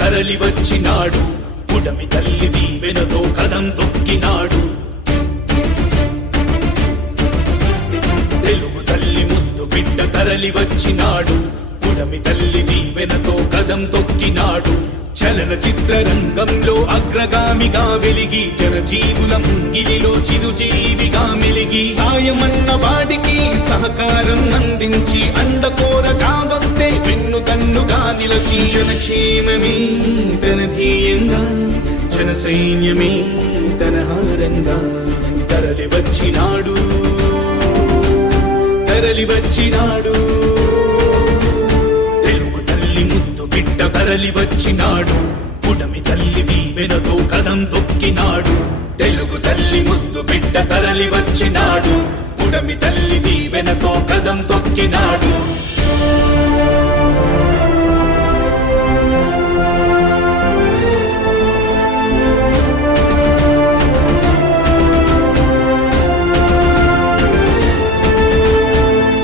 తరలి వచ్చినాడు, పుడమి తల్లి దీవెనతో కదం తొక్కినాడు. తెలుగు తల్లి ముద్దు బిడ్డ తరలి వచ్చినాడు, పుడమి తల్లి దీవెనతో కదం తొక్కినాడు. చలన చిత్ర రంగంలో అగ్రగామిగా వెలిగి జనజీవుల ముంగిలిలో చిరుజీవిగా మెలిగి సాయమన్న వాడికి సహకారం అందించి అండకోరగా వస్తే వెన్ను తన్నుగా నిలచి జనక్షేమమే తన ధ్యేయంగా జన సైన్యమే తన హారంగా తరలి వచ్చినాడు, తరలి వచ్చినాడు. తెలుగు తల్లి ముద్దు బిడ్డ తరలి వచ్చినాడు, పుడమి తల్లి దీవెనతో కదం తొక్కినాడు. తెలుగు తల్లి ముద్దు బిడ్డ తరలి వచ్చినాడు, పుడమి తల్లి దీవెనతో కదం తొక్కినాడు.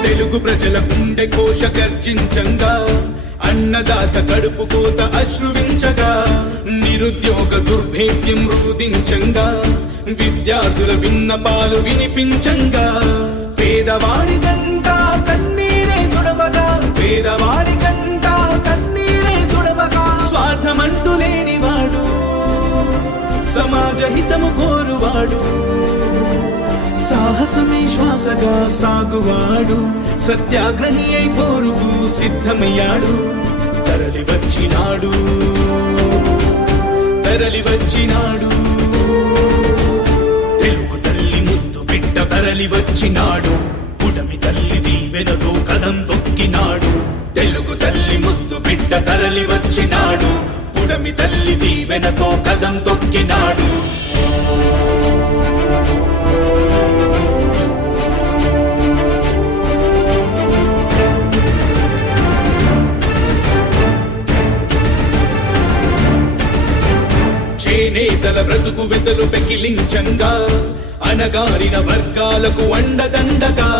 తెలుగు ప్రజల గుండె కోశ గర్జించంగా, అన్నదాత కడుపు కోత అశ్రువించగా, నిరుద్యోగ దుర్భేద్యం రూదించంగా, విద్యార్థుల విన్నపాలు వినిపించంగా, పేదవాడి కంట కన్నీరే తుడవగా, పేదవాడి కంట కన్నీరే తుడవగా, స్వార్థమంటూ లేనివాడు సమాజ హితము కోరువాడు, సాహసమే శ్వాసగా సాగువాడు, సత్యాగ్రహి అయి పోరుకు సిద్ధమయ్యాడు. తరలి వచ్చినాడు, తరలి వచ్చినాడు. తెలుగు తల్లి ముద్దు బిడ్డ తరలి వచ్చినాడు, పుడమి తల్లి దీవెనతో కదం తొక్కినాడు. తెలుగు తల్లి ముద్దు బిడ్డ తరలి వచ్చినాడు, పుడమి తల్లి దీవెనతో కదం తొక్కినాడు. చేనేతల బ్రతుకు వెతలు పెకిలించంగా, అనగారిన వర్గాలకు అండదండగా,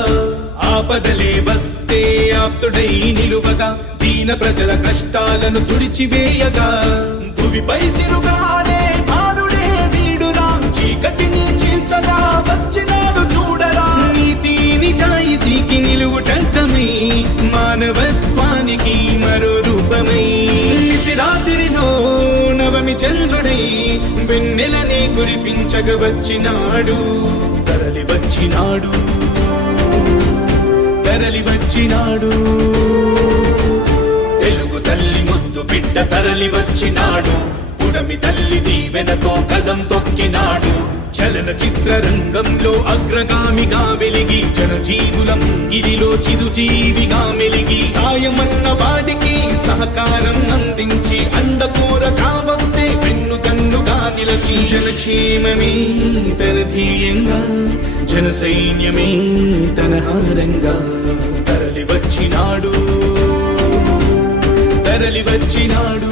ఆపదలే వస్తే ఆప్తుడై నిలువగా, దీన ప్రజల కష్టాలను తుడిచివేయగా, భూమిపై తిరుగానే భానుడే వీడురా, చీకటిని చీల్చగా వచ్చినాడు చూడరా. నీతి నిజాయితీకి నిలువుటంతమై, మానవత్వానికి మరో రూపమై, రాత్రిలో నవమి చంద్రుడై వెన్నెలనే కురిపించగ వచ్చినాడు. తరలి వచ్చినాడు, తరలి వచ్చినాడు. తెలుగు తల్లి ముద్దు బిడ్డ తరలి వచ్చినాడు, పుడమి తల్లి దీవెనతో కదం తొక్కినాడు. చలన చిత్ర రంగంలో అగ్రగామిగా వెలిగి జనజీవుల ముంగిలిలో చిరుజీవిగా మెలిగి సాయమన్న వాడికి సహకారం అందించి అండకోరగా వస్తే వెన్ను తన్నుగా నిలచి జనక్షేమమే తన ధ్యేయంగా జన సైన్యమే తన హారంగా తరలి వచ్చినాడు, తరలి వచ్చినాడు.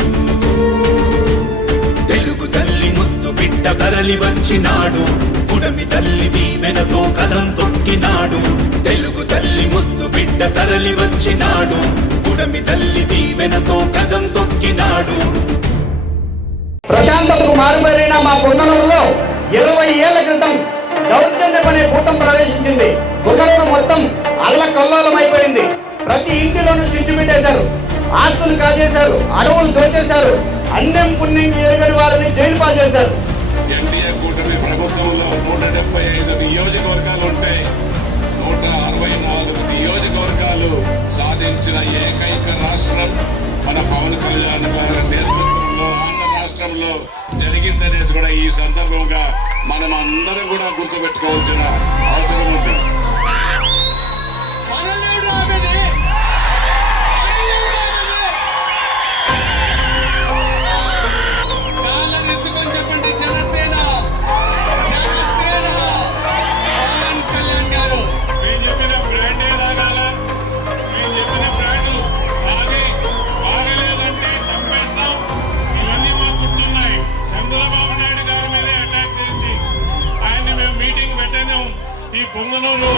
తెలుగు తల్లి ముద్దు బిడ్డ తరలి వచ్చినాడు, పుడమి తల్లి దీవెనతో కదం తొక్కినాడు. తెలుగు తల్లి ముద్దు బిడ్డ తరలి వచ్చినాడు, పుడమి తల్లి దీవెనతో కదం తొక్కినాడు. ప్రశాంతతకు మారుమేరైన మా పుంగనూరులో 20 ఏళ్ల క్రితం దౌర్జన్యం అనే భూతం ప్రవేశించింది. పుంగనూరు మొత్తం అల్లకల్లోలం అయిపోయింది. ప్రతి ఇంటిలోనూ చిచ్చు పెట్టేశారు, ఆస్తులు కాజేశారు, అడవులు దోచేశారు, అన్నం పుణ్యం ఎరుగని వారిని జైలు పాలు చేశారు. ఎన్డీఏ కూటమి ప్రభుత్వంలో 175 నియోజకవర్గాలు ఉంటే 164 నియోజకవర్గాలు సాధించిన ఏకైక రాష్ట్రం మన పవన్ కళ్యాణ్ గారి నేతృత్వంలో ఆంధ్ర రాష్ట్రంలో జరిగిందనేసి కూడా ఈ సందర్భంగా మనం అందరం కూడా గుర్తుపెట్టుకోవాల్సిన అవసరం ఉంది. ఈ పొంగనూరు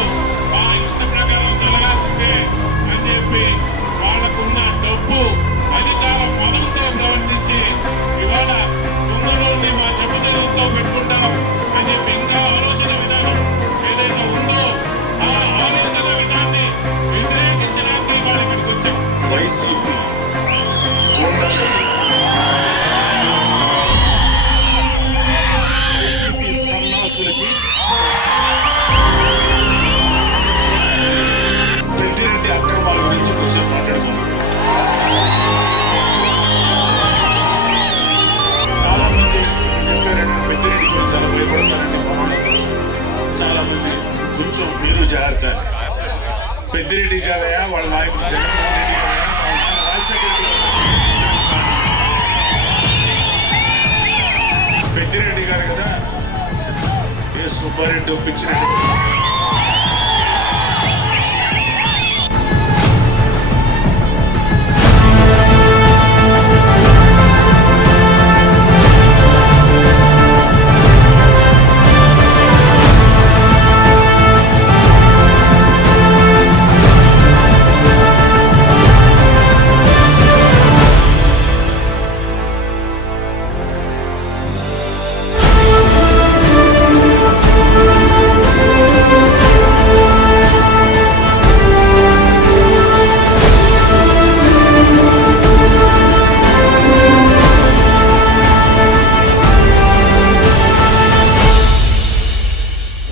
వాళ్ళ నాయకుడు జగన్మోహన్ రెడ్డి గారు, వాళ్ళ నాయన రాజశేఖర రెడ్డి గారు, పెద్దిరెడ్డి గారు కదా, ఏ సుబ్బారెడ్డి పిచ్చిరెడ్డి